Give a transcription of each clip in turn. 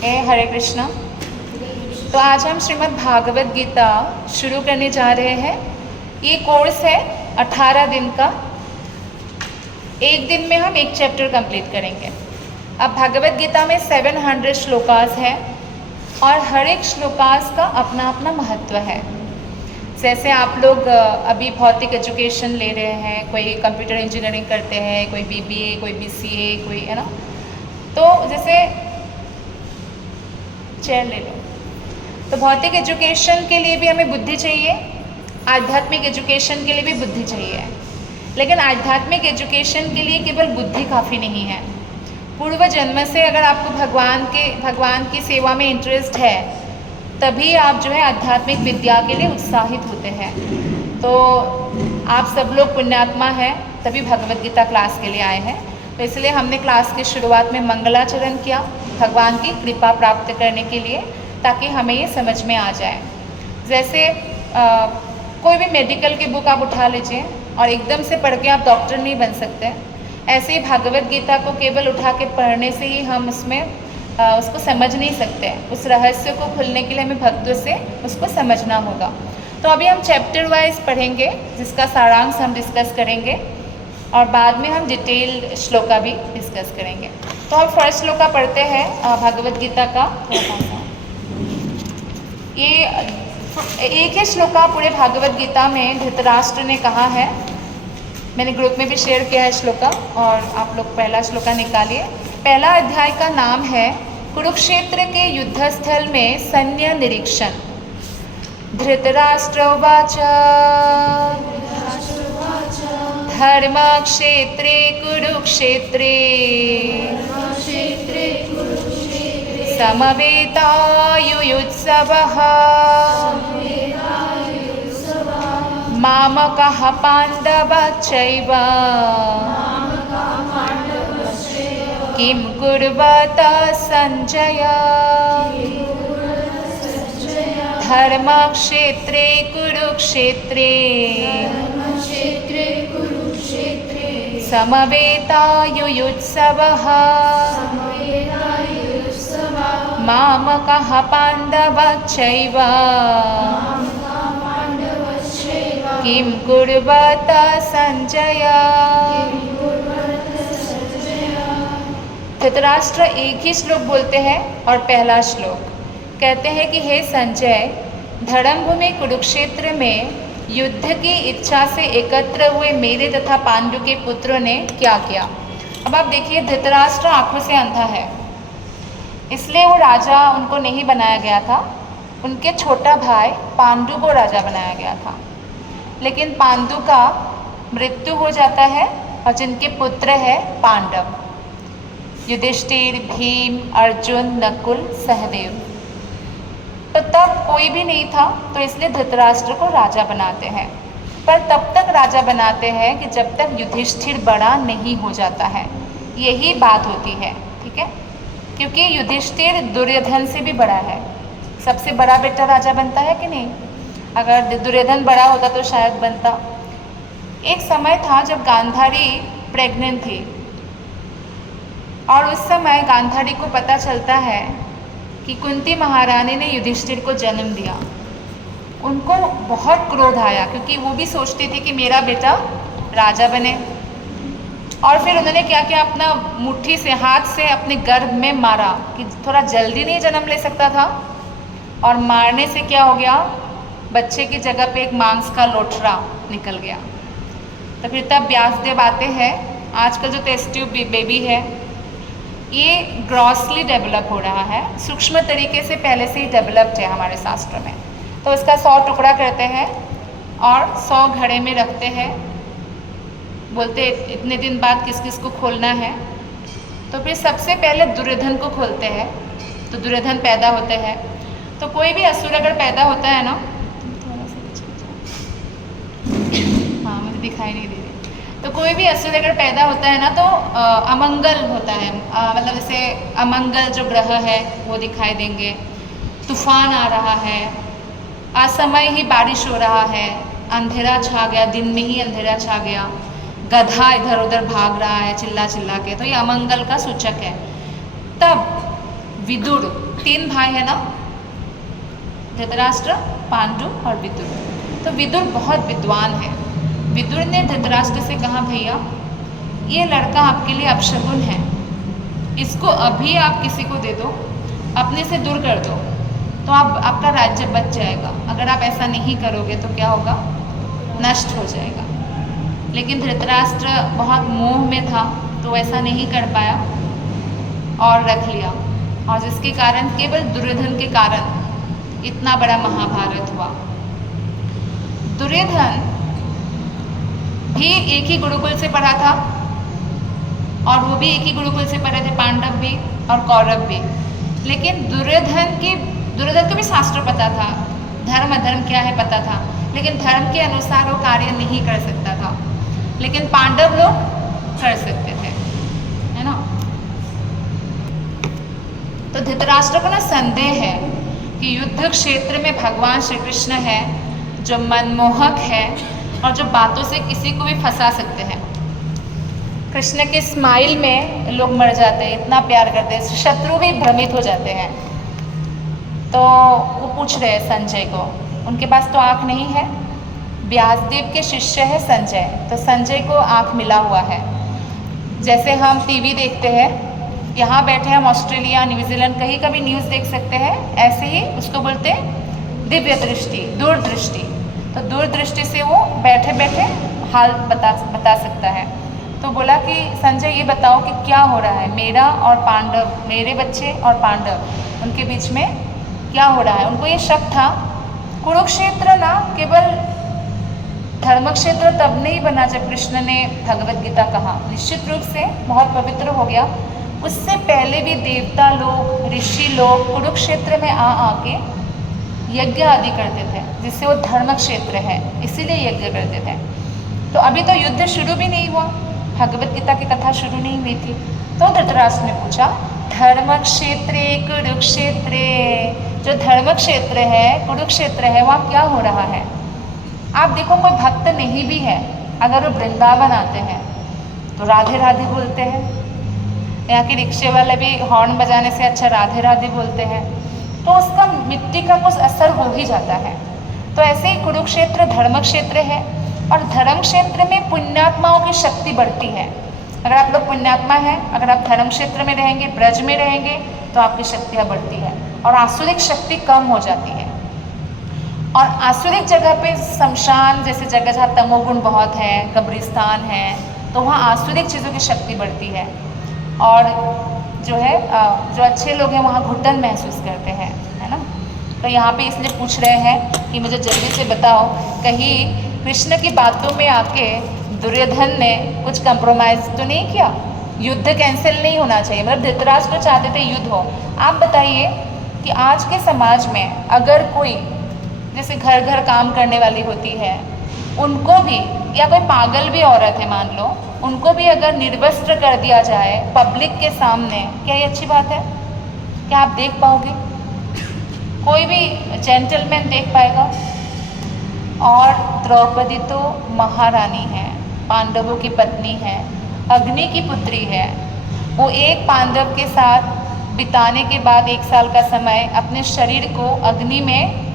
हरे कृष्णा। तो आज हम श्रीमद् भागवत गीता शुरू करने जा रहे हैं। ये कोर्स है 18 दिन का। एक दिन में हम एक चैप्टर कंप्लीट करेंगे। अब भागवत गीता में 700 श्लोकास हैं और हर एक श्लोकास का अपना अपना महत्व है। जैसे आप लोग अभी भौतिक एजुकेशन ले रहे हैं, कोई कंप्यूटर इंजीनियरिंग करते हैं, कोई बीबीए, कोई बीसीए, कोई है ना। तो जैसे चेयर ले लो। तो भौतिक एजुकेशन के लिए भी हमें बुद्धि चाहिए, आध्यात्मिक एजुकेशन के लिए भी बुद्धि चाहिए। लेकिन आध्यात्मिक एजुकेशन के लिए केवल बुद्धि काफ़ी नहीं है। पूर्व जन्म से अगर आपको भगवान की सेवा में इंटरेस्ट है, तभी आप जो है आध्यात्मिक विद्या के लिए उत्साहित होते हैं। तो आप सब लोग पुण्यात्मा हैं, तभी भगवद गीता क्लास के लिए आए हैं। तो इसलिए हमने क्लास की शुरुआत में मंगलाचरण किया, भगवान की कृपा प्राप्त करने के लिए, ताकि हमें ये समझ में आ जाए। जैसे कोई भी मेडिकल की बुक आप उठा लीजिए और एकदम से पढ़ के आप डॉक्टर नहीं बन सकते। ऐसे ही भागवत गीता को केवल उठा के पढ़ने से ही हम उसमें उसको समझ नहीं सकते। उस रहस्य को खुलने के लिए हमें भक्तों से उसको समझना होगा। तो अभी हम चैप्टर वाइज पढ़ेंगे, जिसका सारांश हम डिस्कस करेंगे और बाद में हम डिटेल्ड श्लोका भी डिस्कस करेंगे। तो हम फर्स्ट श्लोका पढ़ते हैं भागवत गीता का। ये एक ही श्लोका पूरे भागवत गीता में धृतराष्ट्र ने कहा है। मैंने ग्रुप में भी शेयर किया है श्लोका, और आप लोग पहला श्लोका निकालिए। पहला अध्याय का नाम है कुरुक्षेत्र के युद्धस्थल में सैन्य निरीक्षण। धृतराष्ट्रोवाच धर्मक्षेत्रे कुरुक्षेत्रे समवेतायुयुत्सवः मामकः पाण्डवश्चैव किं कुर्वत सञ्जय। धर्मक्षेत्रे कुरुक्षेत्रे समवेतायुयुत्सवः मामकः पाण्डवश्चैव किं कुर्वत सञ्जय। धृतराष्ट्र एक ही श्लोक बोलते हैं और पहला श्लोक कहते हैं कि हे संजय, धर्मभूमि कुरुक्षेत्र में युद्ध की इच्छा से एकत्र हुए मेरे तथा पांडु के पुत्रों ने क्या किया। अब आप देखिए, धृतराष्ट्र आंखों से अंधा है, इसलिए वो राजा उनको नहीं बनाया गया था। उनके छोटा भाई पांडु को राजा बनाया गया था। लेकिन पांडु का मृत्यु हो जाता है और जिनके पुत्र है पांडव, युधिष्ठिर, भीम, अर्जुन, नकुल, सहदेव। तो तब कोई भी नहीं था, तो इसलिए धृतराष्ट्र को राजा बनाते हैं। पर तब तक राजा बनाते हैं कि जब तक युधिष्ठिर बड़ा नहीं हो जाता है। यही बात होती है, ठीक है, क्योंकि युधिष्ठिर दुर्योधन से भी बड़ा है। सबसे बड़ा बेटा राजा बनता है कि नहीं? अगर दुर्योधन बड़ा होता तो शायद बनता। एक समय था जब गांधारी प्रेग्नेंट थी, और उस समय गांधारी को पता चलता है कि कुंती महारानी ने युधिष्ठिर को जन्म दिया। उनको बहुत क्रोध आया, क्योंकि वो भी सोचती थी कि मेरा बेटा राजा बने। और फिर उन्होंने क्या किया, अपना मुट्ठी से, हाथ से अपने गर्भ में मारा कि थोड़ा जल्दी नहीं जन्म ले सकता था। और मारने से क्या हो गया, बच्चे की जगह पे एक मांस का लोथड़ा निकल गया। तो फिर तब व्यासदेव आते हैं। आजकल जो टेस्ट ट्यूब बेबी है, ये ग्रॉसली डेवलप हो रहा है, सूक्ष्म तरीके से पहले से ही डेवलप्ड है हमारे शास्त्र में। तो इसका 100 टुकड़ा करते हैं और 100 घड़े में रखते हैं। बोलते इतने दिन बाद किस किस को खोलना है। तो फिर सबसे पहले दुर्योधन को खोलते हैं, तो दुर्योधन पैदा होते हैं। तो कोई भी असुर अगर पैदा होता है ना, हाँ मुझे दिखाई नहीं दे रही। तो कोई भी असुर अगर पैदा होता है ना, तो अमंगल होता है। मतलब जैसे अमंगल जो ग्रह है वो दिखाई देंगे, तूफान आ रहा है, असमय ही बारिश हो रहा है, अंधेरा छा गया, दिन में ही अंधेरा छा गया, गधा इधर उधर भाग रहा है चिल्ला चिल्ला के, तो ये अमंगल का सूचक है। तब विदुर, 3 भाई है ना, धृतराष्ट्र, पांडु और विदुर। तो विदुर बहुत विद्वान है। विदुर ने धृतराष्ट्र से कहा, भैया ये लड़का आपके लिए अपशगुन है, इसको अभी आप किसी को दे दो, अपने से दूर कर दो, तो आपका राज्य बच जाएगा। अगर आप ऐसा नहीं करोगे तो क्या होगा, नष्ट हो जाएगा। लेकिन धृतराष्ट्र बहुत मोह में था तो ऐसा नहीं कर पाया और रख लिया, और जिसके कारण केवल दुर्योधन के कारण इतना बड़ा महाभारत हुआ। दुर्योधन भी एक ही गुरुकुल से पढ़ा था, और वो भी एक ही गुरुकुल से पढ़े थे, पांडव भी और कौरव भी। लेकिन दुर्योधन को भी शास्त्र पता था, धर्म अधर्म क्या है पता था, लेकिन धर्म के अनुसार वो कार्य नहीं कर सकता था। लेकिन पांडव लोग कर सकते थे, है ना। तो धृतराष्ट्र को ना संदेह है कि युद्ध क्षेत्र में भगवान श्री कृष्ण है जो मनमोहक है और जो बातों से किसी को भी फंसा सकते हैं। कृष्ण के स्माइल में लोग मर जाते हैं, इतना प्यार करते हैं, शत्रु भी भ्रमित हो जाते हैं। तो वो पूछ रहे हैं संजय को, उनके पास तो आँख नहीं है, व्यासदेव के शिष्य है संजय, तो संजय को आँख मिला हुआ है। जैसे हम टीवी देखते हैं, यहाँ बैठे हम ऑस्ट्रेलिया, न्यूजीलैंड कहीं का भी न्यूज़ देख सकते हैं, ऐसे ही उसको बोलते हैं दिव्य दृष्टि, दूरदृष्टि। तो दूरदृष्टि से वो बैठे बैठे हाल बता सकता है। तो बोला कि संजय ये बताओ कि क्या हो रहा है, मेरा और पांडव, मेरे बच्चे और पांडव, उनके बीच में क्या हो रहा है। उनको ये शक था, कुरुक्षेत्र ना केवल धर्म क्षेत्र तब नहीं बना जब कृष्ण ने भगवत गीता कहा, निश्चित रूप से बहुत पवित्र हो गया। उससे पहले भी देवता लोग, ऋषि लोग कुरुक्षेत्र में आके यज्ञ आदि करते थे, जिससे वो धर्म क्षेत्र है, इसीलिए यज्ञ करते थे। तो अभी तो युद्ध शुरू भी नहीं हुआ, भगवत गीता की कथा शुरू नहीं हुई थी। तो धृतराष्ट्र ने पूछा, धर्म क्षेत्रे कुरुक्षेत्रे, जो धर्म क्षेत्र है, कुरुक्षेत्र है, वहाँ क्या हो रहा है। आप देखो कोई भक्त नहीं भी है, अगर वो वृंदावन आते हैं तो राधे राधे बोलते हैं। यहाँ के रिक्शे वाले भी हॉर्न बजाने से अच्छा राधे राधे बोलते हैं, तो उसका मिट्टी का कुछ असर हो ही जाता है। तो ऐसे ही कुरुक्षेत्र धर्म क्षेत्र है, और धर्म क्षेत्र में पुण्यात्माओं की शक्ति बढ़ती है। अगर आप लोग पुण्यात्मा हैं, अगर आप धर्म क्षेत्र में रहेंगे, ब्रज में रहेंगे, तो आपकी शक्तियाँ बढ़ती है और आसुरिक शक्ति कम हो जाती है। और आसुरिक जगह पे शमशान जैसे जगह जहाँ तमोगुण बहुत है, कब्रिस्तान है, तो वहाँ आसुरिक चीज़ों की शक्ति बढ़ती है। और जो है जो अच्छे लोग हैं वहाँ घुटन महसूस करते हैं, है ना। तो यहाँ पे इसलिए पूछ रहे हैं कि मुझे जल्दी से बताओ, कहीं कृष्ण की बातों में आके दुर्योधन ने कुछ कंप्रोमाइज़ तो नहीं किया, युद्ध कैंसिल नहीं होना चाहिए। मतलब धृतराष्ट्र चाहते थे युद्ध हो। आप बताइए कि आज के समाज में अगर कोई जैसे घर घर काम करने वाली होती है, उनको भी, या कोई पागल भी औरत है मान लो, उनको भी अगर निर्वस्त्र कर दिया जाए पब्लिक के सामने, क्या ये अच्छी बात है? क्या आप देख पाओगे? कोई भी जेंटलमैन देख पाएगा? और द्रौपदी तो महारानी है, पांडवों की पत्नी है, अग्नि की पुत्री है। वो एक पांडव के साथ बिताने के बाद 1 साल का समय अपने शरीर को अग्नि में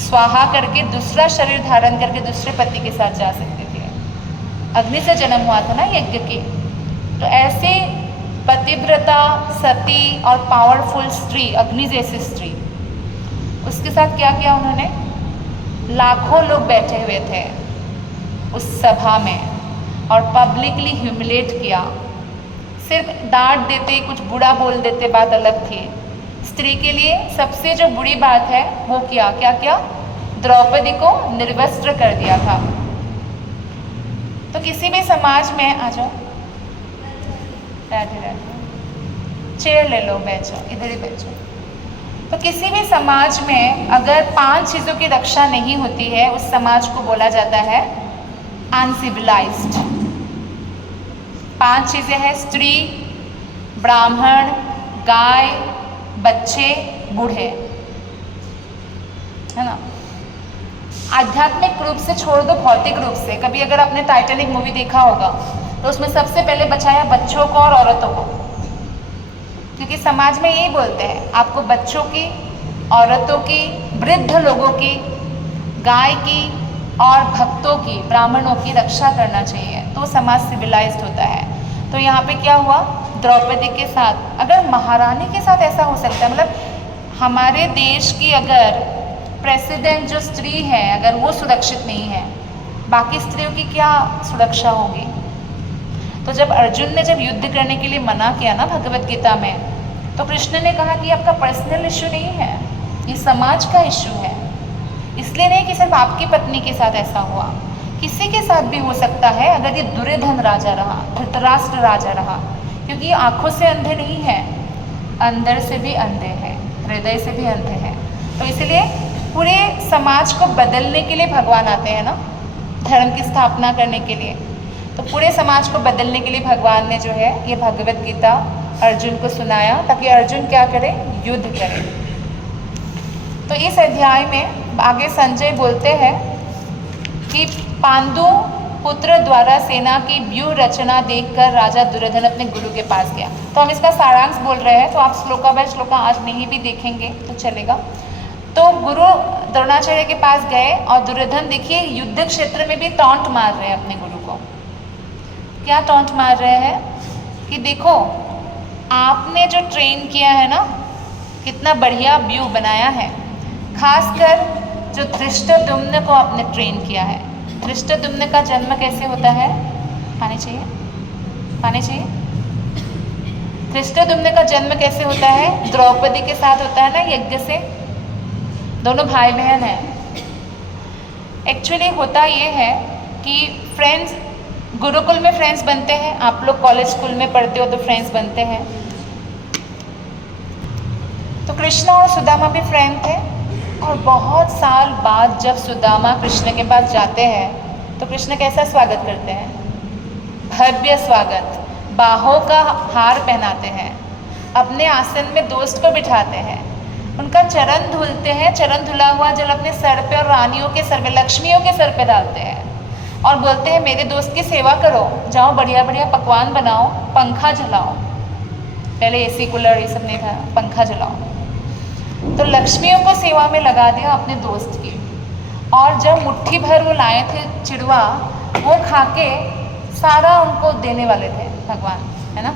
स्वाहा करके दूसरा शरीर धारण करके दूसरे पति के साथ जा सकते थे। अग्नि से जन्म हुआ था ना यज्ञ के। तो ऐसे पतिव्रता, सती और पावरफुल स्त्री, अग्नि जैसी स्त्री, उसके साथ क्या किया उन्होंने? लाखों लोग बैठे हुए थे उस सभा में और पब्लिकली ह्यूमिलेट किया। सिर्फ डांट देते, कुछ बुरा बोल देते, बात अलग थी। स्त्री के लिए सबसे जो बुरी बात है वो किया, क्या किया? द्रौपदी को निर्वस्त्र कर दिया था। तो किसी भी समाज में, आ जाओ, राधे राधे, चेयर ले लो, बैठ जाओ, इधर ही बैठ जाओ। तो किसी भी समाज में अगर 5 चीज़ों की रक्षा नहीं होती है, उस समाज को बोला जाता है अनसिविलाइज्ड। 5 चीज़ें हैं, स्त्री, ब्राह्मण, गाय, बच्चे, बूढ़े, है ना। आध्यात्मिक रूप से छोड़ दो, भौतिक रूप से। कभी अगर आपने टाइटैनिक मूवी देखा होगा तो उसमें सबसे पहले बचाया बच्चों को और औरतों को, क्योंकि समाज में यही बोलते हैं आपको बच्चों की, औरतों की, वृद्ध लोगों की, गाय की और भक्तों की, ब्राह्मणों की रक्षा करना चाहिए, तो समाज सिविलाइज्ड होता है। तो यहाँ पे क्या हुआ, द्रौपदी के साथ, अगर महारानी के साथ ऐसा हो सकता है, मतलब हमारे देश की अगर प्रेसिडेंट जो स्त्री है अगर वो सुरक्षित नहीं है, बाकी स्त्रियों की क्या सुरक्षा होगी। तो जब अर्जुन ने जब युद्ध करने के लिए मना किया ना भगवत गीता में, तो कृष्ण ने कहा कि आपका पर्सनल इशू नहीं है, ये समाज का इशू है। इसलिए नहीं कि सिर्फ आपकी पत्नी के साथ ऐसा हुआ, किसी के साथ भी हो सकता है अगर ये दुर्योधन राजा रहा, धृतराष्ट्र राजा रहा, क्योंकि ये आँखों से अंधे नहीं है, अंदर से भी अंधे हैं, हृदय से भी अंधे हैं। तो इसलिए पूरे समाज को बदलने के लिए भगवान आते हैं ना, धर्म की स्थापना करने के लिए। तो पूरे समाज को बदलने के लिए भगवान ने जो है ये भगवत गीता अर्जुन को सुनाया, ताकि अर्जुन क्या करे, युद्ध करे। तो इस अध्याय में आगे संजय बोलते हैं कि पांडु पुत्र द्वारा सेना की व्यूह रचना देखकर राजा दुर्योधन अपने गुरु के पास गया। तो हम इसका सारांश बोल रहे हैं, तो आप श्लोका बाय श्लोका आज नहीं भी देखेंगे तो चलेगा। तो गुरु द्रोणाचार्य के पास गए और दुर्योधन देखिए युद्ध क्षेत्र में भी टॉन्ट मार रहे हैं अपने गुरु को। क्या टॉन्ट मार रहे हैं कि देखो आपने जो ट्रेन किया है ना, कितना बढ़िया व्यू बनाया है, खासकर जो धृष्टद्युम्न को आपने ट्रेन किया है। धृष्टद्युम्न का जन्म कैसे होता है, पानी चाहिए, पानी चाहिए। धृष्टद्युम्न का जन्म कैसे होता है, द्रौपदी के साथ होता है ना, यज्ञ से। दोनों भाई बहन हैं। एक्चुअली होता ये है कि फ्रेंड्स गुरुकुल में फ्रेंड्स बनते हैं, आप लोग कॉलेज स्कूल में पढ़ते हो तो फ्रेंड्स बनते हैं। तो कृष्ण और सुदामा भी फ्रेंड थे, और बहुत साल बाद जब सुदामा कृष्ण के पास जाते हैं तो कृष्ण कैसा स्वागत करते हैं, भव्य स्वागत, बाहों का हार पहनाते हैं, अपने आसन में दोस्त को बिठाते हैं, उनका चरण धुलते हैं, चरण धुला हुआ जल अपने सर पे और रानियों के सर पे, लक्ष्मियों के सर पे डालते हैं और बोलते हैं मेरे दोस्त की सेवा करो, जाओ बढ़िया बढ़िया पकवान बनाओ, पंखा जलाओ। पहले एसी कूलर ये सब नहीं था, पंखा जलाओ। तो लक्ष्मियों को सेवा में लगा दिया अपने दोस्त की। और जब मुट्ठी भर वो लाए थे चिड़वा, वो खा के सारा उनको देने वाले थे भगवान, है ना।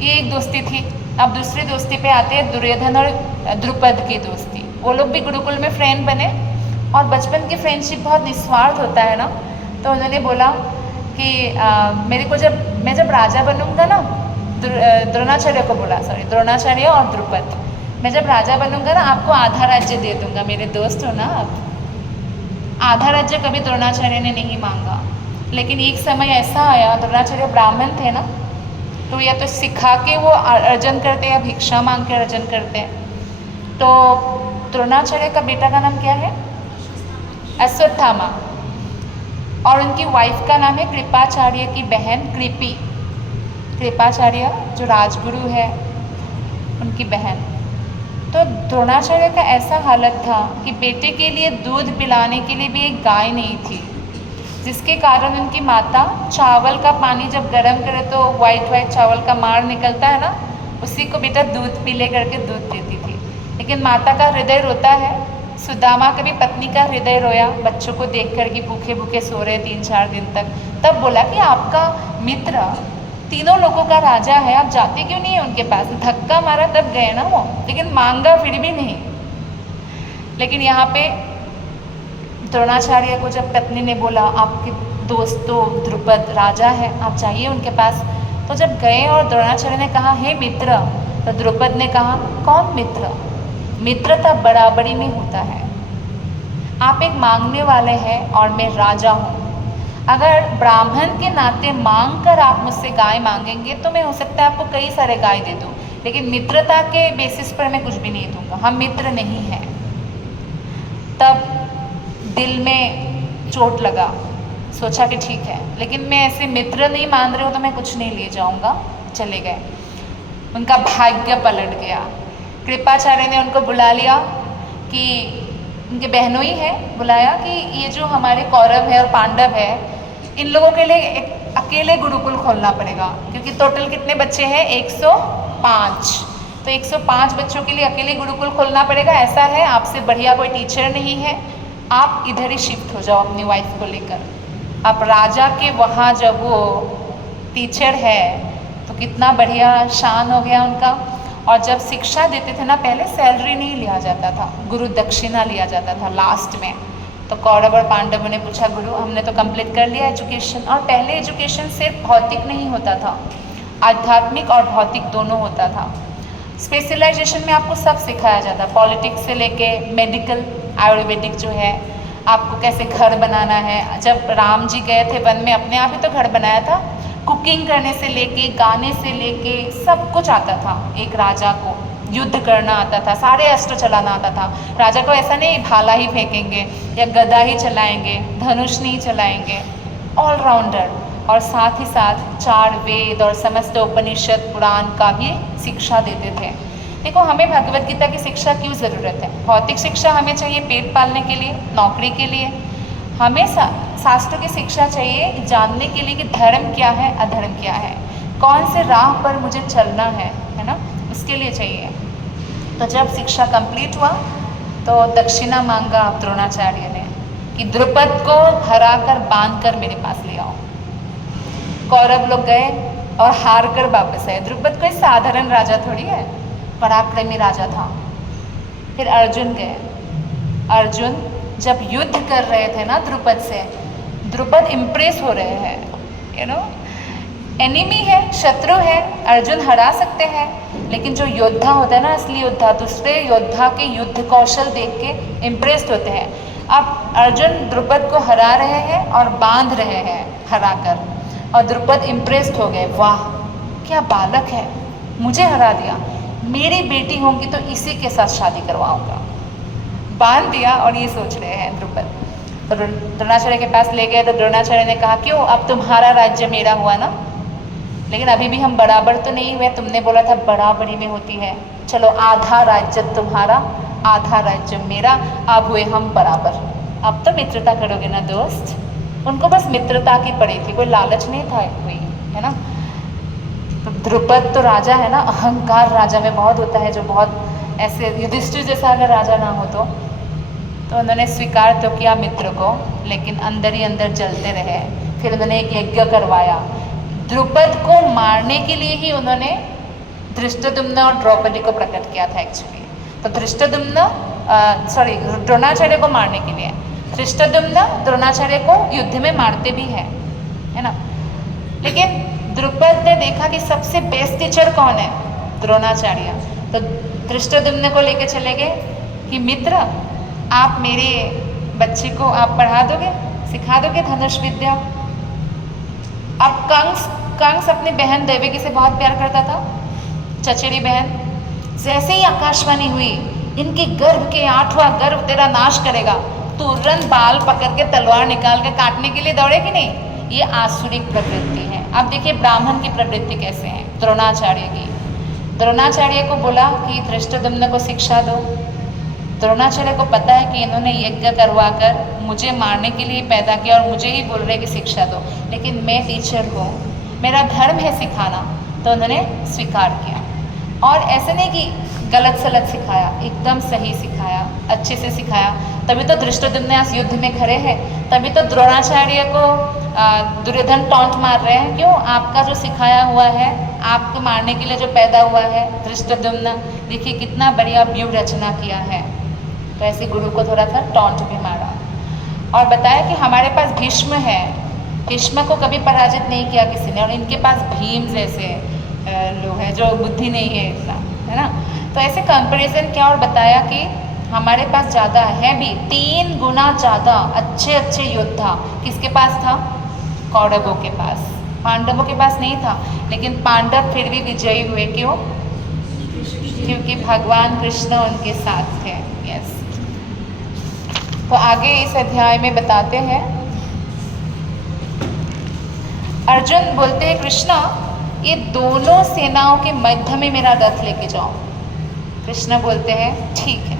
ये एक दोस्ती थी। अब दूसरी दोस्ती पे आते हैं दुर्योधन और द्रुपद की दोस्ती। वो लोग भी गुरुकुल में फ्रेंड बने, और बचपन की फ्रेंडशिप बहुत निस्वार्थ होता है ना। तो उन्होंने बोला कि मेरे को मैं जब राजा बनूंगा ना, द्रोणाचार्य को बोला, सॉरी, द्रोणाचार्य और द्रुपद, मैं जब राजा बनूंगा ना आपको आधा राज्य दे दूंगा, मेरे दोस्त हो ना आप। आधा राज्य कभी द्रोणाचार्य ने नहीं मांगा, लेकिन एक समय ऐसा आया, द्रोणाचार्य ब्राह्मण थे ना, तो या तो सिखा के वो अर्जन करते या भिक्षा मांग के अर्जन करते। तो द्रोणाचार्य का बेटा का नाम क्या है, अश्वत्थामा, और उनकी वाइफ का नाम है कृपाचार्य की बहन कृपी। कृपाचार्य जो राजगुरु है उनकी बहन। तो द्रोणाचार्य का ऐसा हालत था कि बेटे के लिए दूध पिलाने के लिए भी एक गाय नहीं थी, जिसके कारण उनकी माता चावल का पानी जब गर्म करे तो वाइट चावल का मार निकलता है ना, उसी को बेटा दूध पी ले करके दूध देती थी। लेकिन माता का हृदय रोता है, सुदामा के भी पत्नी का हृदय रोया बच्चों को देख कर कि भूखे भूखे सो रहे 3-4 दिन तक। तब बोला कि आपका मित्र तीनों लोगों का राजा है, आप जाते क्यों नहीं है उनके पास। धक्का मारा तब गए ना वो, लेकिन मांगा फिर भी नहीं। लेकिन यहाँ पे द्रोणाचार्य को जब पत्नी ने बोला आपके दोस्त तो द्रुपद राजा है, आप जाइए उनके पास, तो जब गए और द्रोणाचार्य ने कहा हे मित्र, तो द्रुपद ने कहा कौन मित्र, मित्रता बराबरी में होता है। आप एक मांगने वाले हैं और मैं राजा हूँ। अगर ब्राह्मण के नाते मांग कर आप मुझसे गाय मांगेंगे तो मैं हो सकता है आपको कई सारे गाय दे दूँ, लेकिन मित्रता के बेसिस पर मैं कुछ भी नहीं दूंगा, हम मित्र नहीं हैं। तब दिल में चोट लगा, सोचा कि ठीक है, लेकिन मैं ऐसे मित्र नहीं मान रही हूँ तो मैं कुछ नहीं ले जाऊँगा। चले गए, उनका भाग्य पलट गया। कृपाचार्य ने उनको बुला लिया कि उनके बहनों ही है, बुलाया कि ये जो हमारे कौरव है और पांडव है, इन लोगों के लिए एक अकेले गुरुकुल खोलना पड़ेगा, क्योंकि टोटल कितने बच्चे हैं, 100 105। तो 105 बच्चों के लिए अकेले गुरुकुल खोलना पड़ेगा, ऐसा है। आपसे बढ़िया कोई टीचर नहीं है, आप इधर ही शिफ्ट हो जाओ अपनी वाइफ को लेकर। अब राजा के वहाँ जब वो टीचर है तो कितना बढ़िया शान हो गया उनका। और जब शिक्षा देते थे ना, पहले सैलरी नहीं लिया जाता था, गुरु दक्षिणा लिया जाता था लास्ट में। तो कौरव और पांडवों ने पूछा, गुरु हमने तो कंप्लीट कर लिया एजुकेशन। और पहले एजुकेशन सिर्फ भौतिक नहीं होता था, आध्यात्मिक और भौतिक दोनों होता था। स्पेशलाइजेशन में आपको सब सिखाया जाता, पॉलिटिक्स से लेके मेडिकल, आयुर्वेदिक जो है, आपको कैसे घर बनाना है। जब राम जी गए थे वन में, अपने आप ही तो घर बनाया था। कुकिंग करने से लेके, गाने से लेके सब कुछ आता था एक राजा को। युद्ध करना आता था, सारे अस्त्र चलाना आता था राजा को। ऐसा नहीं भाला ही फेंकेंगे या गदा ही चलाएंगे, धनुष नहीं चलाएंगे, ऑलराउंडर। और साथ ही साथ 4 वेद और समस्त उपनिषद पुराण का भी शिक्षा देते थे। देखो, हमें भगवत गीता की शिक्षा क्यों ज़रूरत है? भौतिक शिक्षा हमें चाहिए पेट पालने के लिए, नौकरी के लिए। हमें शास्त्रों की शिक्षा चाहिए जानने के लिए कि धर्म क्या है, अधर्म क्या है, कौन से राह पर मुझे चलना है ना, उसके लिए चाहिए। तो जब शिक्षा कंप्लीट हुआ तो दक्षिणा मांगा द्रोणाचार्य ने कि द्रुपद को हरा कर बांध कर मेरे पास ले आओ। कौरव लोग गए और हार कर वापस आए। द्रुपद कोई साधारण राजा थोड़ी है, पराक्रमी राजा था। फिर अर्जुन गए। अर्जुन जब युद्ध कर रहे थे ना द्रुपद से, द्रुपद इम्प्रेस हो रहे हैं, एनिमी है, शत्रु है, अर्जुन हरा सकते हैं। लेकिन जो योद्धा होता है ना, असली योद्धा, दूसरे योद्धा के युद्ध कौशल देख के इम्प्रेस्ड होते हैं। अब अर्जुन द्रुपद को हरा रहे हैं और बांध रहे हैं हरा कर, और द्रुपद इम्प्रेस्ड हो गए, वाह क्या बालक है, मुझे हरा दिया, मेरी बेटी होंगी तो इसी के साथ शादी करवाऊंगा। बांध दिया और ये सोच रहे हैं द्रुपद। तो द्रोणाचार्य के पास ले गए तो द्रोणाचार्य ने कहा, क्यों, अब तुम्हारा राज्य मेरा हुआ ना, लेकिन अभी भी हम बराबर तो नहीं हुए, तुमने बोला था बराबरी में होती है, चलो आधा राज्य तुम्हारा आधा राज्य मेरा, अब हुए हम बराबर। अब तो मित्रता करोगे ना दोस्त। उनको बस मित्रता की पड़ी थी, कोई लालच नहीं था कोई, है ना। तो द्रुपद तो राजा है ना, अहंकार राजा में बहुत होता है, जो बहुत ऐसे युधिष्ठिर जैसा अगर राजा ना हो तो उन्होंने स्वीकार तो किया मित्र को, लेकिन अंदर ही अंदर जलते रहे। फिर उन्होंने एक यज्ञ करवाया। द्रुपद को मारने के लिए ही उन्होंने धृष्टद्युम्न और द्रौपदी को प्रकट किया था एक्चुअली। तो द्रोणाचार्य को मारने के लिए, धृष्टद्युम्न द्रोणाचार्य को युद्ध में मारते भी हैं, है ना। लेकिन द्रुपद ने देखा कि सबसे बेस्ट टीचर कौन है, द्रोणाचार्य। तो धृष्टद्युम्न को लेके चले गए कि मित्र, आप मेरे बच्चे को आप पढ़ा दोगे, सिखा दोगे धनुष विद्या। अब कंस अपनी बहन देवकी से बहुत प्यार करता था, चचेरी बहन। जैसे ही आकाशवाणी हुई, इनके गर्भ के 8वां गर्भ तेरा नाश करेगा, तुरंत बाल पकड़ के तलवार निकाल के काटने के लिए दौड़े कि नहीं। ये आसुरिक प्रवृत्ति है। अब देखिए ब्राह्मण की प्रवृत्ति कैसे है, द्रोणाचार्य की। द्रोणाचार्य को बोला कि धृष्टद्युम्न को शिक्षा दो। द्रोणाचार्य को पता है कि इन्होंने यज्ञ करवा कर मुझे मारने के लिए पैदा किया और मुझे ही बोल रहे कि शिक्षा दो, लेकिन मैं टीचर हूँ, मेरा धर्म है सिखाना। तो उन्होंने स्वीकार किया। और ऐसे नहीं कि गलत सलत सिखाया, एकदम सही सिखाया, अच्छे से सिखाया। तभी तो धृष्टद्युम्न आज युद्ध में खड़े हैं, तभी तो द्रोणाचार्य को दुर्योधन टॉन्ट मार रहे हैं। क्यों? आपका जो सिखाया हुआ है, आपको मारने के लिए जो पैदा हुआ है धृष्टद्युम्न, देखिए कितना बढ़िया व्यूह रचना किया है। तो ऐसे गुरु को थोड़ा सा टॉन्ट भी मारा और बताया कि हमारे पास भीष्म है, भीष्म को कभी पराजित नहीं किया किसी ने, और इनके पास भीम जैसे लोग हैं जो बुद्धि नहीं है इतना, है ना। तो ऐसे कंपैरिजन किया और बताया कि हमारे पास ज़्यादा है भी, 3 गुना ज़्यादा अच्छे अच्छे योद्धा किसके पास था? कौरवों के पास। पांडवों के पास नहीं था, लेकिन पांडव फिर भी विजयी हुए। क्यों? क्योंकि भगवान कृष्ण उनके साथ थे। यस। तो आगे इस अध्याय में बताते हैं, अर्जुन बोलते हैं कृष्णा, ये दोनों सेनाओं के मध्य में मेरा रथ लेके जाओ। कृष्ण बोलते हैं ठीक है,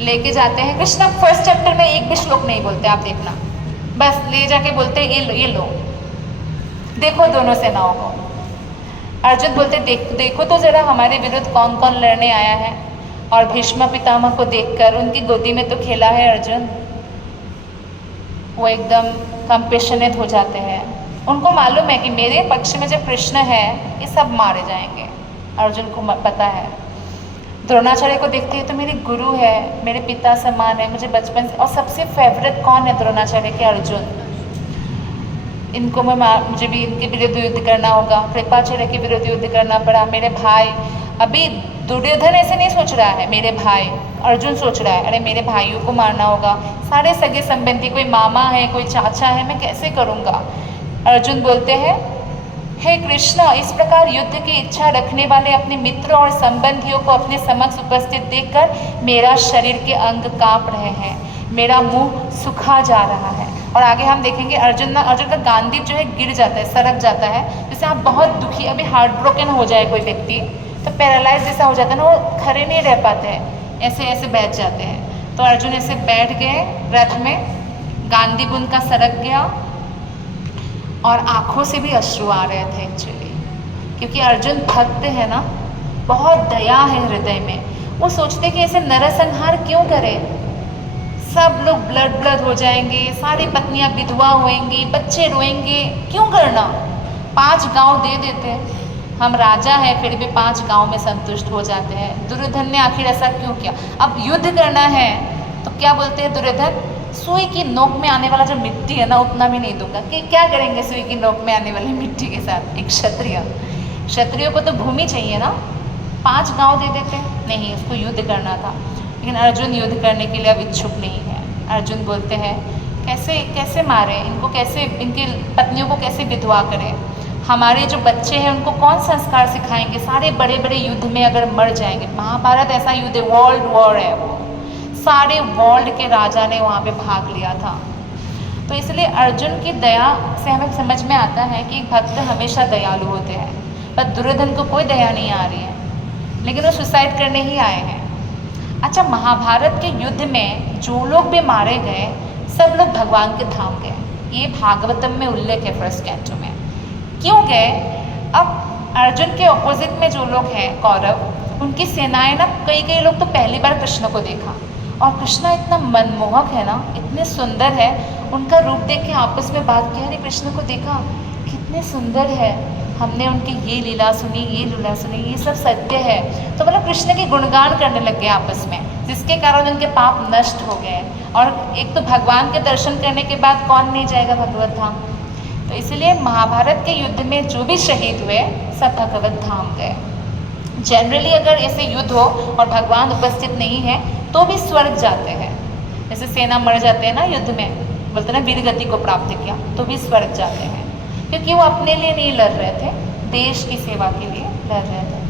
लेके जाते हैं। कृष्ण फर्स्ट चैप्टर में एक भी श्लोक नहीं बोलते, आप देखना, बस ले जाके बोलते हैं ये लो देखो दोनों सेनाओं को। अर्जुन बोलते देखो तो जरा हमारे विरुद्ध कौन कौन लड़ने आया है। और भीष्म पितामह को देखकर उनकी गोदी में तो खेला है अर्जुन, वो एकदम कंपेशनेट हो जाते हैं। उनको मालूम है कि मेरे पक्ष में जब कृष्ण है ये सब मारे जाएंगे, अर्जुन को पता है। द्रोणाचार्य को देखते हैं तो मेरे गुरु है, मेरे पिता समान है, मुझे बचपन से, और सबसे फेवरेट कौन है द्रोणाचार्य के? अर्जुन। इनको मुझे भी इनके विरुद्ध युद्ध करना होगा, कृपाचार्य के विरुद्ध युद्ध करना पड़ा, मेरे भाई। अभी दुर्योधन ऐसे नहीं सोच रहा है मेरे भाई, अर्जुन सोच रहा है अरे मेरे भाइयों को मारना होगा, सारे सगे संबंधी, कोई मामा है कोई चाचा है, मैं कैसे करूँगा। अर्जुन बोलते हैं हे कृष्ण, इस प्रकार युद्ध की इच्छा रखने वाले अपने मित्र और संबंधियों को अपने समक्ष उपस्थित देखकर मेरा शरीर के अंग कांप रहे हैं, मेरा मुंह सूखा जा रहा है। और आगे हम देखेंगे अर्जुन का गांधी जो है गिर जाता है, सरक जाता है। जैसे आप बहुत दुखी, अभी हार्ट ब्रोकन हो जाए कोई व्यक्ति तो पैरालाइज जैसा हो जाता है ना, वो खड़े नहीं रह पाते हैं, ऐसे ऐसे बैठ जाते हैं। तो अर्जुन ऐसे बैठ गए रथ में, गांधी उनका सरक गया और आंखों से भी अश्रु आ रहे थे एक्चुअली, क्योंकि अर्जुन भक्त है ना, बहुत दया है हृदय में। वो सोचते कि ऐसे नरसंहार क्यों करें, सब लोग ब्लड हो जाएंगे, सारी पत्नियां विधवा होएंगी, बच्चे रोएंगे, क्यों करना, 5 गांव दे देते, हम राजा हैं फिर भी 5 गांव में संतुष्ट हो जाते हैं। दुर्योधन ने आखिर ऐसा क्यों किया? अब युद्ध करना है तो क्या बोलते हैं दुर्योधन, सुई की नोक में आने वाला जो मिट्टी है ना उतना भी नहीं दूंगा। कि क्या करेंगे सुई की नोक में आने वाली मिट्टी के साथ? एक क्षत्रिय को तो भूमि चाहिए ना, 5 गांव दे देते, नहीं, उसको युद्ध करना था। लेकिन अर्जुन युद्ध करने के लिए अब इच्छुक नहीं है। अर्जुन बोलते हैं कैसे कैसे मारे इनको, कैसे इनकी पत्नियों को कैसे विधवा करें, हमारे जो बच्चे हैं उनको कौन संस्कार सिखाएंगे, सारे बड़े बड़े युद्ध में अगर मर जाएंगे। महाभारत ऐसा युद्ध है, वर्ल्ड वॉर है वो, सारे वर्ल्ड के राजा ने वहाँ पे भाग लिया था। तो इसलिए अर्जुन की दया से हमें समझ में आता है कि भक्त हमेशा दयालु होते हैं। पर दुर्योधन को कोई दया नहीं आ रही है, लेकिन वो सुसाइड करने ही आए हैं। अच्छा, महाभारत के युद्ध में जो लोग भी मारे गए सब लोग भगवान के धाम गए, ये भागवतम में उल्लेख है फर्स्ट कैंटो में। क्यों गए? अब अर्जुन के ऑपोजिट में जो लोग हैं कौरव, उनकी सेनाएं ना, कई लोग तो पहली बार कृष्ण को देखा, और कृष्ण इतना मनमोहक है ना, इतने सुंदर है, उनका रूप देख के आपस में बात की, अरे कृष्ण को देखा कितने सुंदर है, हमने उनकी ये लीला सुनी, ये लीला सुनी, ये सब सत्य है। तो मतलब कृष्ण के गुणगान करने लग गए आपस में, जिसके कारण उनके पाप नष्ट हो गए। और एक तो भगवान के दर्शन करने के बाद कौन नहीं जाएगा भगवत धाम। तो इसलिए महाभारत के युद्ध में जो भी शहीद हुए सब भगवत धाम गए। जनरली अगर ऐसे युद्ध हो और भगवान उपस्थित नहीं है तो भी स्वर्ग जाते हैं। जैसे सेना मर जाते हैं ना युद्ध में, बोलते हैं ना वीर गति को प्राप्त किया, तो भी स्वर्ग जाते हैं, क्योंकि वो अपने लिए नहीं लड़ रहे थे, देश की सेवा के लिए लड़ रहे थे।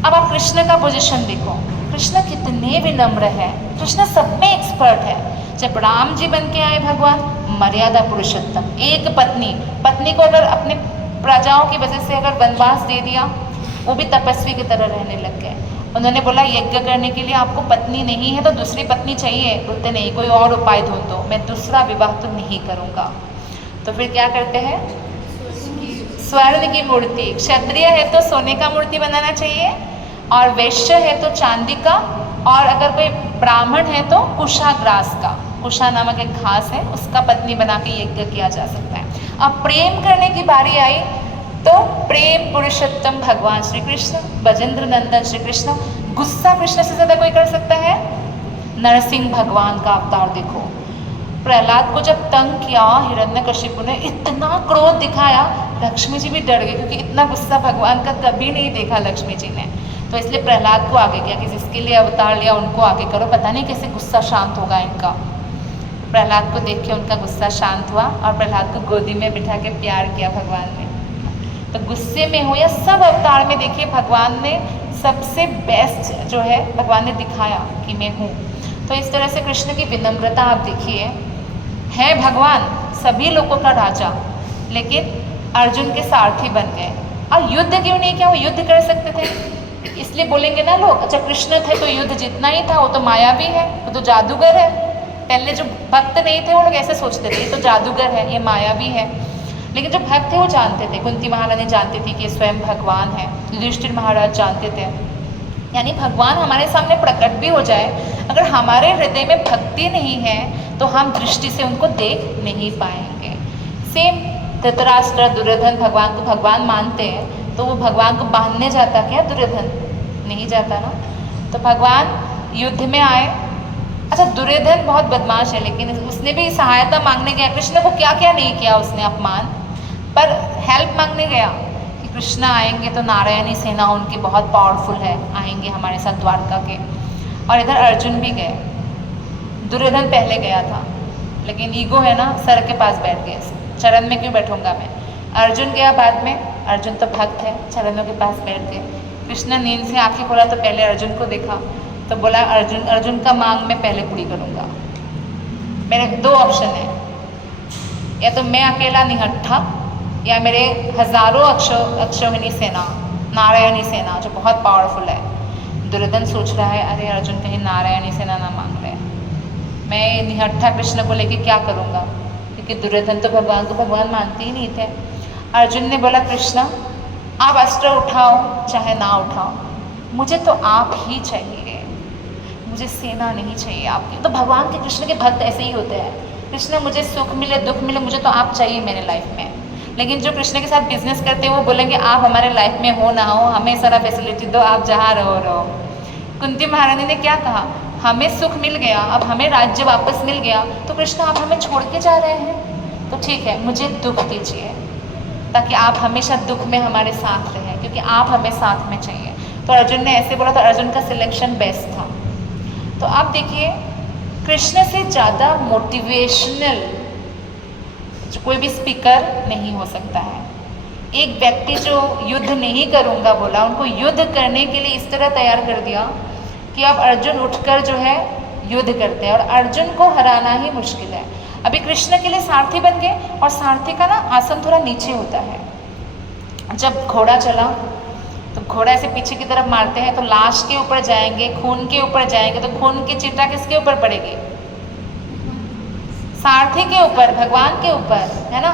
अब आप कृष्ण का पोजीशन देखो, कृष्ण कितने विनम्र है, कृष्ण सब में एक्सपर्ट है। जब राम जी बन के आए भगवान, मर्यादा पुरुषोत्तम, एक पत्नी को अगर अपने प्रजाओं की वजह से अगर वनवास दे दिया, वो भी तपस्वी की तरह रहने लग गए। उन्होंने बोला यज्ञ करने के लिए आपको पत्नी नहीं है तो दूसरी पत्नी चाहिए, बोलते नहीं, कोई और उपाय ढूंढ दो, मैं दूसरा विवाह तो नहीं करूँगा। तो फिर क्या करते हैं? स्वर्ण की मूर्ति, क्षत्रिय है तो सोने का मूर्ति बनाना चाहिए, और वैश्य है तो चांदी का, और अगर कोई ब्राह्मण है तो कुशाग्रास का, कुशा नामक एक घास है, उसका पत्नी बना के यज्ञ किया जा सकता है। अब प्रेम करने की बारी आई तो प्रेम पुरुषोत्तम भगवान श्री कृष्ण, बजेंद्र नंदन श्री कृष्ण। गुस्सा कृष्ण से ज़्यादा कोई कर सकता है? नरसिंह भगवान का अवतार देखो, प्रहलाद को जब तंग किया हिरण्यकशिपु ने, इतना क्रोध दिखाया, लक्ष्मी जी भी डर गई, क्योंकि इतना गुस्सा भगवान का कभी नहीं देखा लक्ष्मी जी ने। तो इसलिए प्रहलाद को आगे किया कि जिसके लिए अवतार लिया उनको आगे करो, पता नहीं कैसे गुस्सा शांत होगा इनका। प्रहलाद को देख के उनका गुस्सा शांत हुआ और प्रहलाद को गोदी में बिठा के प्यार किया भगवान ने। तो गुस्से में हो या सब अवतार में देखिए भगवान ने सबसे बेस्ट जो है भगवान ने दिखाया कि मैं हूँ। तो इस तरह से कृष्ण की विनम्रता आप देखिए, है भगवान सभी लोगों का राजा, लेकिन अर्जुन के सारथी बन गए। और युद्ध क्यों नहीं किया? वो युद्ध कर सकते थे, इसलिए बोलेंगे ना लोग, अच्छा कृष्ण थे तो युद्ध जितना ही था, वो तो मायावी है, वो तो जादूगर है। पहले जो भक्त नहीं थे वो लोग ऐसे सोचते थे, ये तो जादूगर है, ये मायावी है। लेकिन जो भक्त थे वो जानते थे, कुंती महारानी जानती थी कि स्वयं भगवान है, युधिष्ठिर महाराज जानते थे। यानी भगवान हमारे सामने प्रकट भी हो जाए, अगर हमारे हृदय में भक्ति नहीं है तो हम दृष्टि से उनको देख नहीं पाएंगे। सेम धृतराष्ट्र दुर्योधन भगवान को भगवान मानते हैं, तो वो भगवान को बांधने जाता क्या दुर्योधन? नहीं जाता ना। तो भगवान युद्ध में आए। अच्छा, दुर्योधन बहुत बदमाश है, लेकिन उसने भी सहायता मांगने गया, कृष्ण को क्या क्या नहीं किया उसने अपमान, पर हेल्प मांगने गया कि कृष्ण आएंगे तो नारायणी सेना उनकी बहुत पावरफुल है, आएंगे हमारे साथ द्वारका के। और इधर अर्जुन भी गए। दुर्योधन पहले गया था, लेकिन ईगो है ना, सर के पास बैठ गए, चरण में क्यों बैठूंगा मैं। अर्जुन गया बाद में, अर्जुन तो भक्त है, चरणों के पास बैठ गए। कृष्ण नींद से आंखें खोला तो पहले अर्जुन को देखा, तो बोला अर्जुन का मांग मैं पहले पूरी करूँगा। मेरे दो ऑप्शन है, या तो मैं अकेला निहत्था, या मेरे हजारों अक्षौहिणी सेना, नारायणी सेना जो बहुत पावरफुल है। दुर्योधन सोच रहा है अरे अर्जुन कहीं नारायणी सेना ना मांग रहे, मैं निहत्था कृष्ण को लेके क्या करूँगा, क्योंकि दुर्योधन तो भगवान को भगवान मानते ही नहीं थे। अर्जुन ने बोला कृष्ण आप अस्त्र उठाओ चाहे ना उठाओ, मुझे तो आप ही चाहिए, मुझे सेना नहीं चाहिए आपकी। तो भगवान के कृष्ण के भक्त ऐसे ही होते हैं, कृष्ण मुझे सुख मिले दुख मिले मुझे तो आप चाहिए मेरे लाइफ में। लेकिन जो कृष्ण के साथ बिजनेस करते हैं वो बोलेंगे आप हमारे लाइफ में हो ना हो, हमें सारा फैसिलिटी दो, आप जहाँ रहो। कुंती महारानी ने क्या कहा, हमें सुख मिल गया, अब हमें राज्य वापस मिल गया, तो कृष्ण आप हमें छोड़ के जा रहे हैं, तो ठीक है मुझे दुख दीजिए ताकि आप हमेशा दुख में हमारे साथ रहें, क्योंकि आप हमें साथ में चाहिए। तो अर्जुन ने ऐसे बोला, तो अर्जुन का सिलेक्शन बेस्ट था। तो आप देखिए कृष्ण से ज़्यादा मोटिवेशनल कोई भी स्पीकर नहीं हो सकता है। एक व्यक्ति जो युद्ध नहीं करूँगा बोला, उनको युद्ध करने के लिए इस तरह तैयार कर दिया कि अब अर्जुन उठकर जो है युद्ध करते हैं, और अर्जुन को हराना ही मुश्किल है। अभी कृष्ण के लिए सारथी बन गए, और सारथी का ना आसन थोड़ा नीचे होता है। जब घोड़ा चला तो घोड़ा ऐसे पीछे की तरफ मारते हैं तो लाश के ऊपर जाएंगे, खून के ऊपर जाएंगे, तो खून की चिट्टा किसके ऊपर पड़ेगी? सारथी के ऊपर, भगवान के ऊपर, है ना।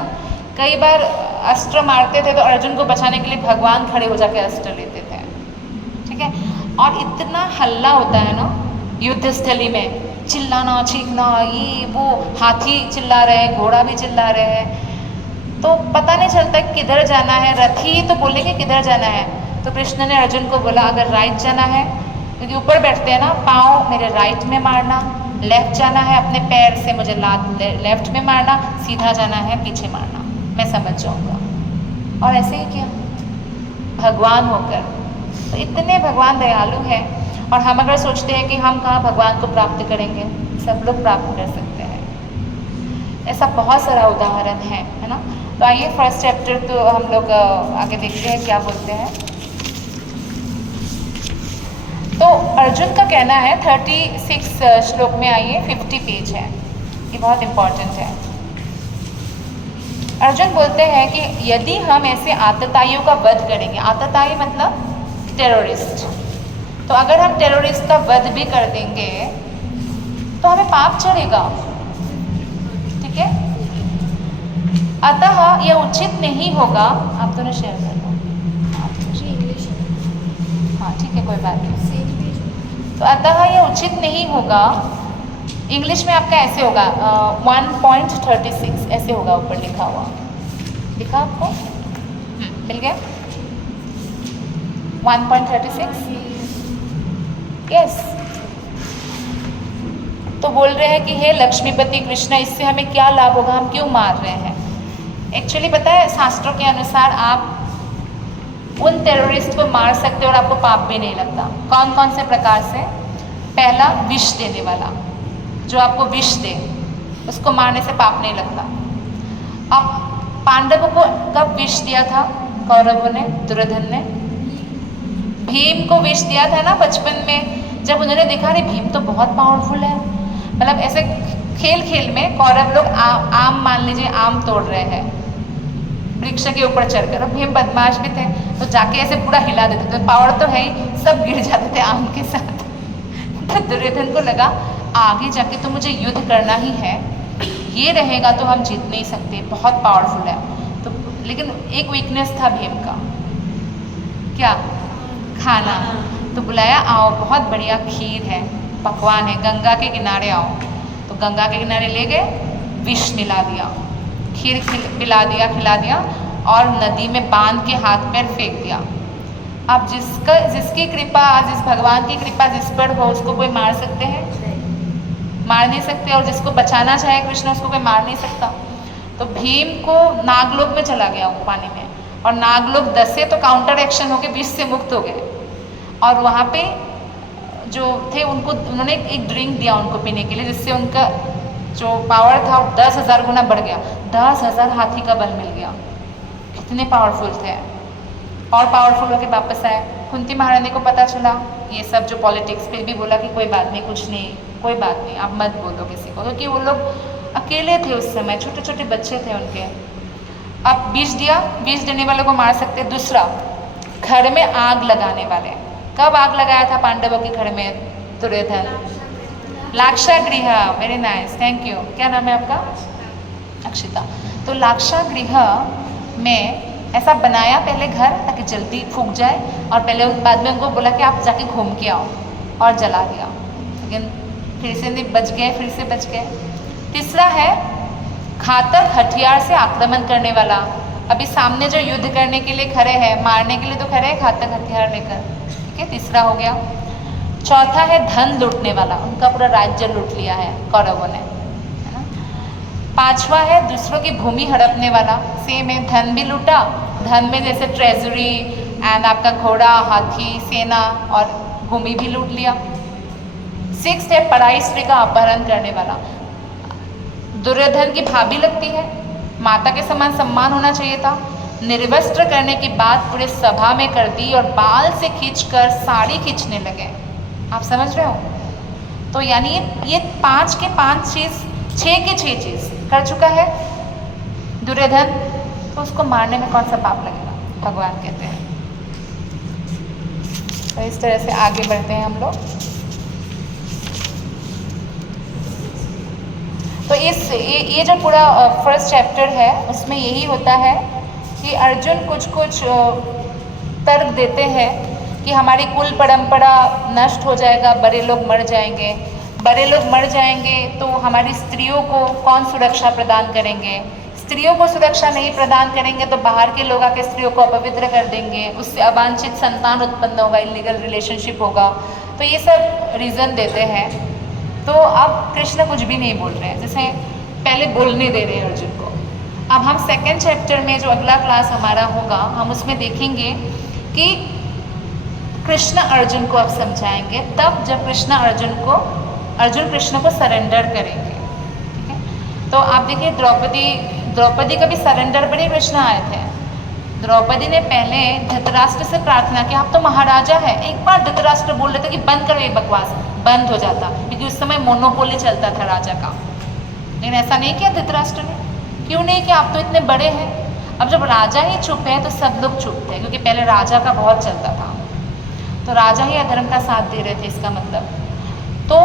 कई बार अस्त्र मारते थे तो अर्जुन को बचाने के लिए भगवान खड़े हो जाके अस्त्र लेते थे, ठीक है। और इतना हल्ला होता है ना युद्ध स्थली में, चिल्लाना चीखना, ये वो, हाथी चिल्ला रहे हैं, घोड़ा भी चिल्ला रहे हैं, तो पता नहीं चलता किधर जाना है। रथी तो बोलेंगे किधर जाना है, तो कृष्ण ने अर्जुन को बोला अगर राइट जाना है, क्योंकि ऊपर बैठते हैं ना, पाँव मेरे राइट में मारना, लेफ्ट जाना है अपने पैर से मुझे लेफ्ट में मारना, सीधा जाना है पीछे मारना, मैं समझ जाऊँगा। और ऐसे ही किया भगवान होकर। तो इतने भगवान दयालु हैं, और हम अगर सोचते हैं कि हम कहाँ भगवान को प्राप्त करेंगे, सब लोग प्राप्त कर सकते हैं। ऐसा बहुत सारा उदाहरण है ना। तो आइए फर्स्ट चैप्टर तो हम लोग आगे देखते हैं क्या बोलते हैं। तो अर्जुन का कहना है 36 श्लोक में, आइए 50 पेज है, ये बहुत इम्पॉर्टेंट है। अर्जुन बोलते हैं कि यदि हम ऐसे आतताइयों का वध करेंगे, आतताई मतलब टेररिस्ट, तो अगर हम टेररिस्ट का वध भी कर देंगे तो हमें पाप चढ़ेगा, ठीक है। अतः यह उचित नहीं होगा, आप दोनों शेयर कर लो, हाँ ठीक है कोई बात नहीं। तो अतः यह उचित नहीं होगा, इंग्लिश में आपका ऐसे होगा 1.36 ऐसे होगा, ऊपर लिखा हुआ, लिखा आपको मिल गया 1.36, यस। तो बोल रहे हैं कि हे लक्ष्मीपति कृष्ण, इससे हमें क्या लाभ होगा, हम क्यों मार रहे हैं। एक्चुअली पता है शास्त्रों के अनुसार आप उन टेररिस्ट को मार सकते हो और आपको पाप भी नहीं लगता। कौन कौन से प्रकार से? पहला, विष देने वाला, जो आपको विष दे उसको मारने से पाप नहीं लगता। अब पांडवों को कब विष दिया था कौरवों ने, दुर्योधन ने? भीम को विष दिया था ना बचपन में, जब उन्होंने देखा अरे भीम तो बहुत पावरफुल है, मतलब ऐसे खेल खेल में कौरव लोग आम मान लीजिए आम तोड़ रहे हैं वृक्ष के ऊपर चढ़कर, और भीम बदमाश भी थे तो जाके ऐसे पूरा हिला देते थे, पावर तो है ही, सब गिर जाते थे आम के साथ। तो दुर्योधन को लगा आगे जाके तो मुझे युद्ध करना ही है, ये रहेगा तो हम जीत नहीं सकते, बहुत पावरफुल है। तो लेकिन एक वीकनेस था भीम का, क्या? खाना। तो बुलाया, आओ बहुत बढ़िया खीर है, पकवान है, गंगा के किनारे आओ। तो गंगा के किनारे ले गए, विष मिला दिया, खीर पिला दिया, खिला दिया और नदी में बांध के हाथ पैर फेंक दिया। अब जिसकी कृपा, जिस भगवान की कृपा जिस पर हो उसको कोई मार सकते हैं? मार नहीं सकते। और जिसको बचाना चाहे कृष्ण उसको कोई मार नहीं सकता। तो भीम को नागलोक में चला गया वो पानी में, और नागलोक 10 से तो काउंटर एक्शन होके 20 से मुक्त हो गए। और वहाँ पे जो थे उन्होंने एक ड्रिंक दिया उनको पीने के लिए, जिससे उनका जो पावर था वो 10,000 गुना बढ़ गया। 10,000 हाथी का बल मिल गया। कितने पावरफुल थे। और पावरफुल होके वापस आए। कुंती महारानी को पता चला ये सब जो पॉलिटिक्स, पे भी बोला कि कोई बात नहीं, कुछ नहीं, कोई बात नहीं, आप मत बोलो किसी को, क्योंकि वो लोग अकेले थे उस समय, छोटे छोटे बच्चे थे उनके। अब विष दिया, विष देने वाले को मार सकते। दूसरा, घर में आग लगाने वाले। कब आग लगाया था पांडवों के घर में Duryodhana? Lakshagriha. Very nice, thank you. क्या नाम है आपका? अक्षिता। तो लाक्षागृह में ऐसा बनाया पहले घर, ताकि जल्दी फूक जाए, और पहले बाद में उनको बोला कि आप जाके घूम के आओ, और जला दिया। लेकिन फिर से नहीं बच गए, फिर से बच गए। तीसरा है घातक हथियार से आक्रमण करने वाला। अभी सामने जो युद्ध करने के लिए खड़े हैं, मारने के लिए तो खड़े हैं घातक हथियार लेकर, ठीक है, तीसरा हो गया। चौथा है धन लूटने वाला, उनका पूरा राज्य लूट लिया है कौरवों ने, है ना। पांचवा है दूसरों की भूमि हड़पने वाला, सेम है, धन भी लूटा, धन में जैसे ट्रेजरी एंड आपका घोड़ा, हाथी, सेना और भूमि भी लूट लिया। सिक्स्थ है पराई स्त्री का अपहरण करने वाला। दुर्योधन की भाभी लगती है, माता के समान सम्मान होना चाहिए था, निर्वस्त्र करने की बात पूरे सभा में कर दी और बाल से खींचकर साड़ी खींचने लगे। आप समझ रहे हो? तो यानी ये 5 के 5 चीज़, 6 के 6 चीज़ कर चुका है दुर्योधन, तो उसको मारने में कौन सा पाप लगेगा, भगवान कहते हैं। तो इस तरह से आगे बढ़ते हैं हम लोग। तो ये जो पूरा फर्स्ट चैप्टर है उसमें यही होता है कि अर्जुन कुछ कुछ तर्क देते हैं कि हमारी कुल परंपरा नष्ट हो जाएगा, बड़े लोग मर जाएंगे, बड़े लोग मर जाएंगे तो हमारी स्त्रियों को कौन सुरक्षा प्रदान करेंगे, स्त्रियों को सुरक्षा नहीं प्रदान करेंगे तो बाहर के लोग आके स्त्रियों को अपवित्र कर देंगे, उससे अवांछित संतान उत्पन्न होगा, इलीगल रिलेशनशिप होगा। तो ये सब रीज़न देते हैं। तो अब कृष्ण कुछ भी नहीं बोल रहे हैं, जैसे पहले बोलने दे रहे हैं अर्जुन को। अब हम सेकेंड चैप्टर में जो अगला क्लास हमारा होगा, हम उसमें देखेंगे कि कृष्ण अर्जुन को अब समझाएंगे, तब जब अर्जुन कृष्ण को सरेंडर करेंगे, ठीक है। तो आप देखिए द्रौपदी का भी सरेंडर पर ही कृष्ण आए थे। द्रौपदी ने पहले धृतराष्ट्र से प्रार्थना की, आप तो महाराजा है। एक बार धृतराष्ट्र बोल रहे थे कि बंद करो ये बकवास, बंद हो जाता, क्योंकि उस समय मोनोपोली चलता था राजा का। लेकिन ऐसा नहीं किया धृतराष्ट्र ने। क्यों नहीं किया? आप तो इतने बड़े हैं। अब जब राजा ही चुप है तो सब लोग चुप थे, क्योंकि पहले राजा का बहुत चलता था, तो राजा ही अधर्म का साथ दे रहे थे, इसका मतलब। तो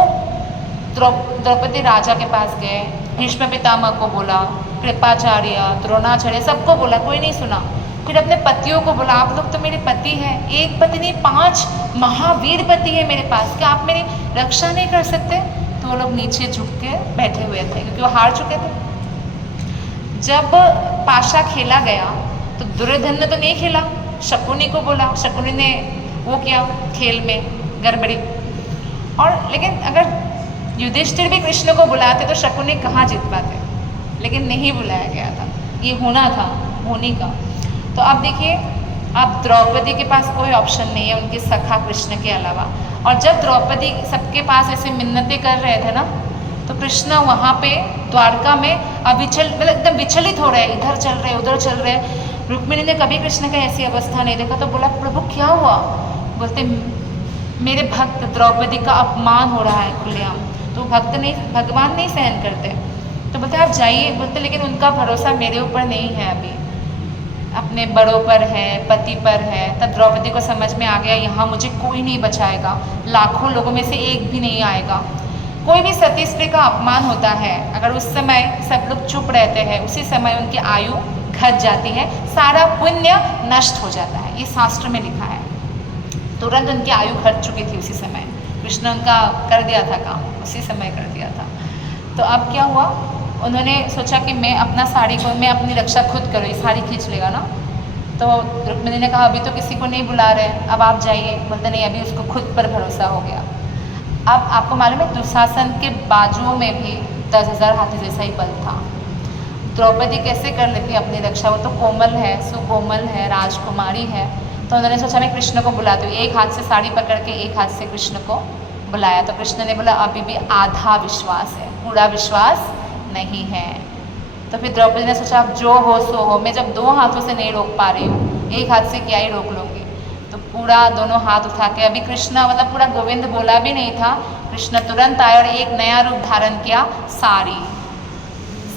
द्रौपदी राजा के पास गए, भीष्म पितामह को बोला, कृपाचार्य, द्रोणाचार्य, सबको बोला, कोई नहीं सुना। फिर अपने पतियों को बोला, आप लोग तो मेरे पति हैं, एक पति नहीं 5 महावीर पति है मेरे पास, क्या आप मेरी रक्षा नहीं कर सकते? तो वो लोग नीचे झुक के बैठे हुए थे, क्योंकि वो हार चुके थे। जब पाशा खेला गया तो दुर्योधन ने तो नहीं खेला, शकुनी को बोला, शकुनी ने वो किया खेल में गड़बड़ी। और लेकिन अगर युधिष्ठिर भी कृष्ण को बुलाते तो शकुनी कहाँ जीत पाते, लेकिन नहीं बुलाया गया था, ये होना था होनी का। तो अब देखिए, अब द्रौपदी के पास कोई ऑप्शन नहीं है उनके सखा कृष्ण के अलावा। और जब द्रौपदी सबके पास ऐसे मिन्नतें कर रहे थे ना, तो कृष्ण वहाँ पे द्वारका में मतलब एकदम विचलित हो रहे, इधर चल रहे उधर चल रहे। रुक्मिणी ने कभी कृष्ण का ऐसी अवस्था नहीं देखा, तो बोला प्रभु क्या हुआ? बोलते मेरे भक्त द्रौपदी का अपमान हो रहा है खुलेआम। तो भगवान नहीं सहन करते, तो बोलते आप जाइए। बोलते लेकिन उनका भरोसा मेरे ऊपर नहीं है, अभी अपने बड़ों पर है, पति पर है। तब द्रौपदी को समझ में आ गया यहाँ मुझे कोई नहीं बचाएगा, लाखों लोगों में से एक भी नहीं आएगा। कोई भी सती स्त्री का अपमान होता है, अगर उस समय सब लोग चुप रहते हैं, उसी समय उनकी आयु घट जाती है, सारा पुण्य नष्ट हो जाता है। ये शास्त्र में लिखा है। तुरंत उनकी आयु घट चुकी थी उसी समय, कृष्ण उनका कर दिया था काम, उसी समय कर दिया था। तो अब क्या हुआ, उन्होंने सोचा कि मैं अपना साड़ी को, मैं अपनी रक्षा खुद करूँ, ये साड़ी खींच लेगा ना। तो रुक्मिणी ने कहा अभी तो किसी को नहीं बुला रहे, अब आप जाइए। बोलते नहीं, अभी उसको खुद पर भरोसा हो गया। अब आपको मालूम है दुशासन के बाजुओं में भी 10,000 हाथी जैसा ही बल था। द्रौपदी कैसे कर लेती अपनी रक्षा, वो तो कोमल है, सुकोमल है, राजकुमारी है। तो उन्होंने सोचा मैं कृष्ण को बुलाती हूँ। एक हाथ से साड़ी पकड़ के एक हाथ से कृष्ण को बुलाया। तो कृष्ण ने बोला अभी भी आधा विश्वास है, पूरा विश्वास नहीं है। तो फिर द्रौपदी ने सोचा अब जो हो सो हो, मैं जब 2 हाथों से नहीं रोक पा रही हूँ, एक हाथ से क्या ही रोक लूँगी। तो पूरा दोनों हाथ उठा के, अभी कृष्ण मतलब पूरा गोविंद बोला भी नहीं था, कृष्ण तुरंत आए और एक नया रूप धारण किया,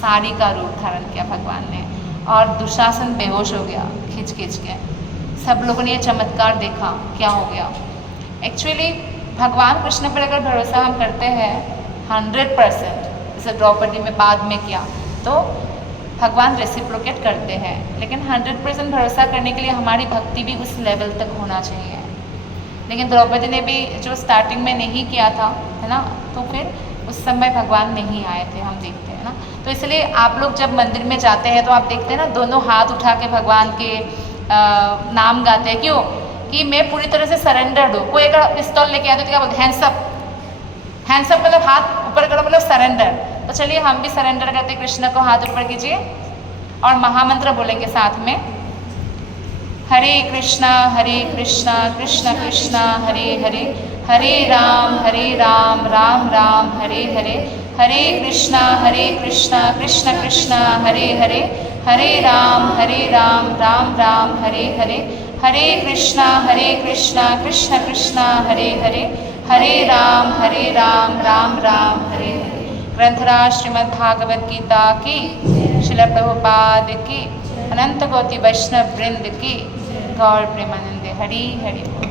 साड़ी का रूप धारण किया भगवान ने। और दुशासन बेहोश हो गया खींच खींच के। सब लोगों ने ये चमत्कार देखा, क्या हो गया। एक्चुअली भगवान कृष्ण पर अगर भरोसा हम करते हैं 100%, जैसे द्रौपदी में बाद में किया, तो भगवान रेसिप्रोकेट करते हैं। लेकिन 100% भरोसा करने के लिए हमारी भक्ति भी उस लेवल तक होना चाहिए। लेकिन द्रौपदी ने भी जो स्टार्टिंग में नहीं किया था, है ना, तो फिर उस समय भगवान नहीं आए थे, हम देखते हैं ना। तो इसलिए आप लोग जब मंदिर में जाते हैं तो आप देखते हैं ना, दोनों हाथ उठा के भगवान के नाम गाते हैं। क्यों? कि मैं पूरी तरह से सरेंडर्ड हूँ। कोई अगर पिस्तौल लेके आते तो क्या बोलते, हैंड्स अप मतलब हाथ ऊपर करो, मतलब सरेंडर। तो चलिए हम भी सरेंडर करते, कृष्ण को हाथ ऊपर कीजिए और महामंत्र बोलेंगे साथ में, हरे कृष्णा कृष्ण कृष्ण हरे हरे, हरे राम राम राम हरे हरे, हरे कृष्णा कृष्ण कृष्ण हरे हरे, हरे राम राम राम हरे हरे, हरे कृष्णा कृष्ण कृष्ण हरे हरे, हरे राम राम राम हरे हरे। ग्रंथराज श्रीमद् भागवत गीता की, श्रील प्रभुपाद की, अनंत कोटि वैष्णव वृंद की, गौर प्रेमानंद। हरि हरि।